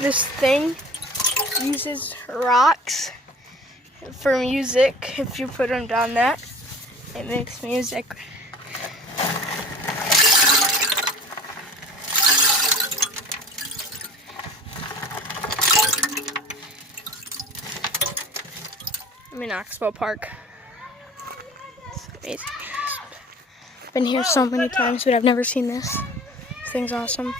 This thing uses rocks for music. If you put them down that, it makes music. I'm in Oxbow Park. It's amazing. I've been here so many times, but I've never seen this. This thing's awesome.